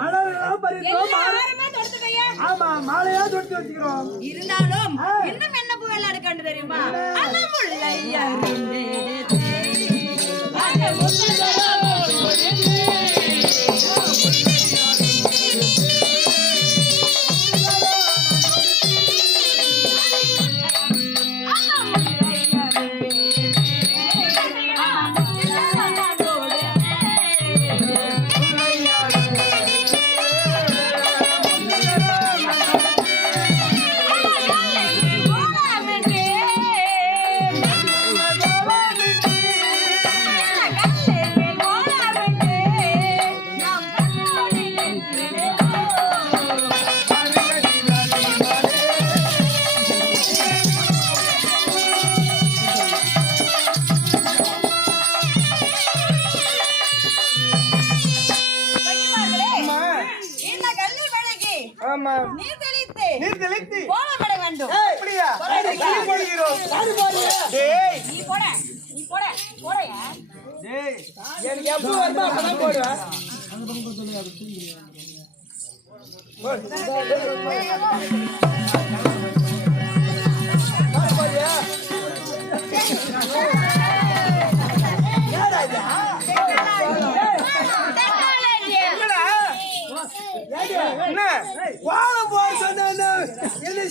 மலரெல்லாம் பறித்தோம். ஆமா, மாலையா தொடுத்து வச்சுக்கிறோம். இருந்தாலும் இன்னும் என்ன புகழ் அடுக்காண்டு தெரியுமா? நீர் தெளித்து கோலப்பட வேண்டும். அப்படியா? நீ போட, நீ போட, போடையா? எனக்கு எப்போ வருமா அப்பதான் போடுவேன். வாழை போட சொன்ன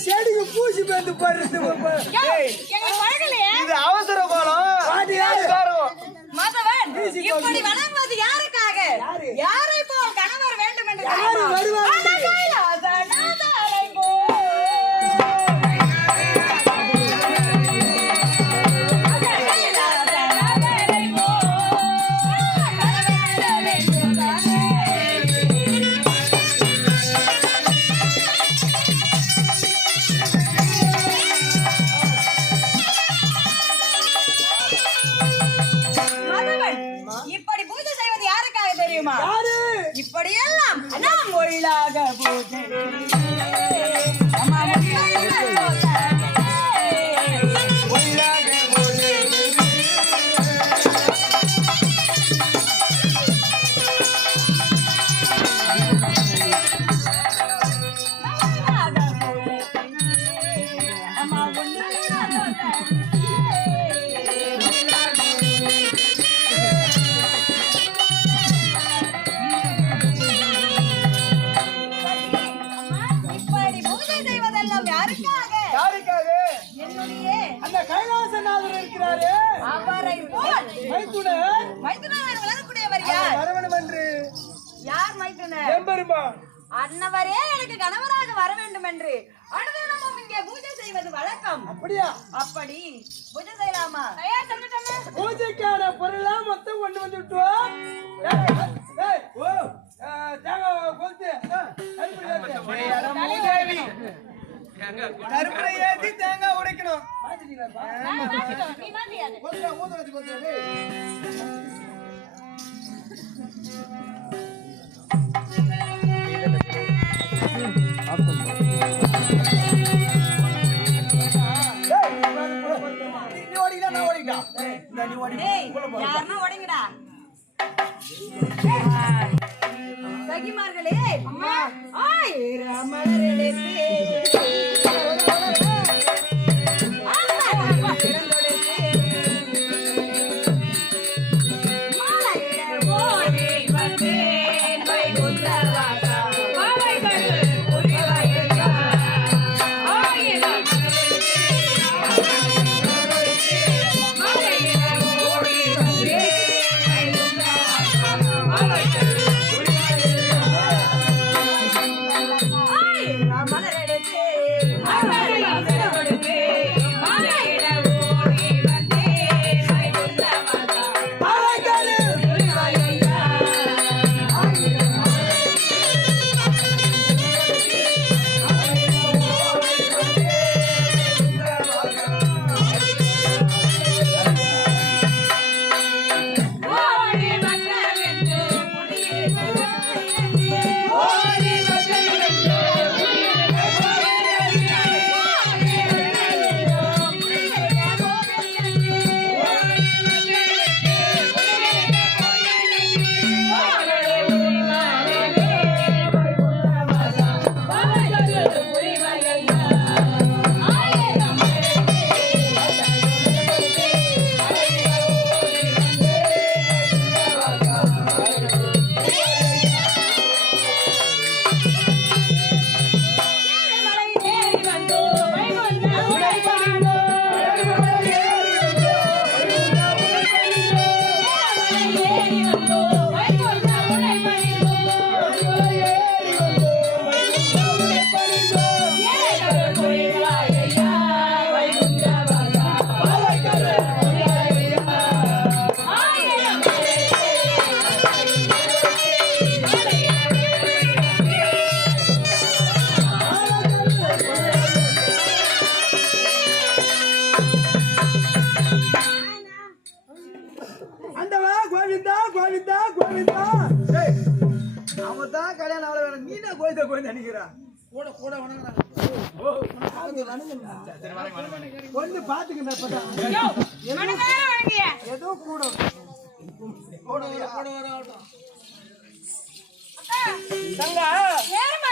செடிக்கு பூசி பேந்து போடுறது. இது அவசர கோலம். மாதவன் இப்படி வளர்வது யாருக்காக? யாரை போல் கணவர் வேண்டும் என்று இப்படி பூஜை செய்வது யாருக்காக தெரியுமா? இப்படியெல்லாம் நாம் ஒள்ளாக பூஜை அன்னவரே எனக்கு கணவராக வர வேண்டும் என்று அனுதினமும் இங்கே பூஜை செய்வது வழக்கம். அப்படியா? அப்படி பூஜை செய்யலாமா? பூஜைக்கான பொருளா மொத்தம் கொண்டு வந்துட்டோம். கருப்பை ஏற்றி தேங்காய் உடைக்கணும். சகிமார்களே, மலரெடுத்து மலரெடுத்து கோயில போய் நினைக்கிறா கூட கூட வணங்குறாங்க. கொஞ்சம் பாத்துக்கிட்ட யோ, உனக்கு வேற வணங்கிய. ஏதோ கூட கூட வர ஆகட்டும். அக்கா, தங்கா நேரமா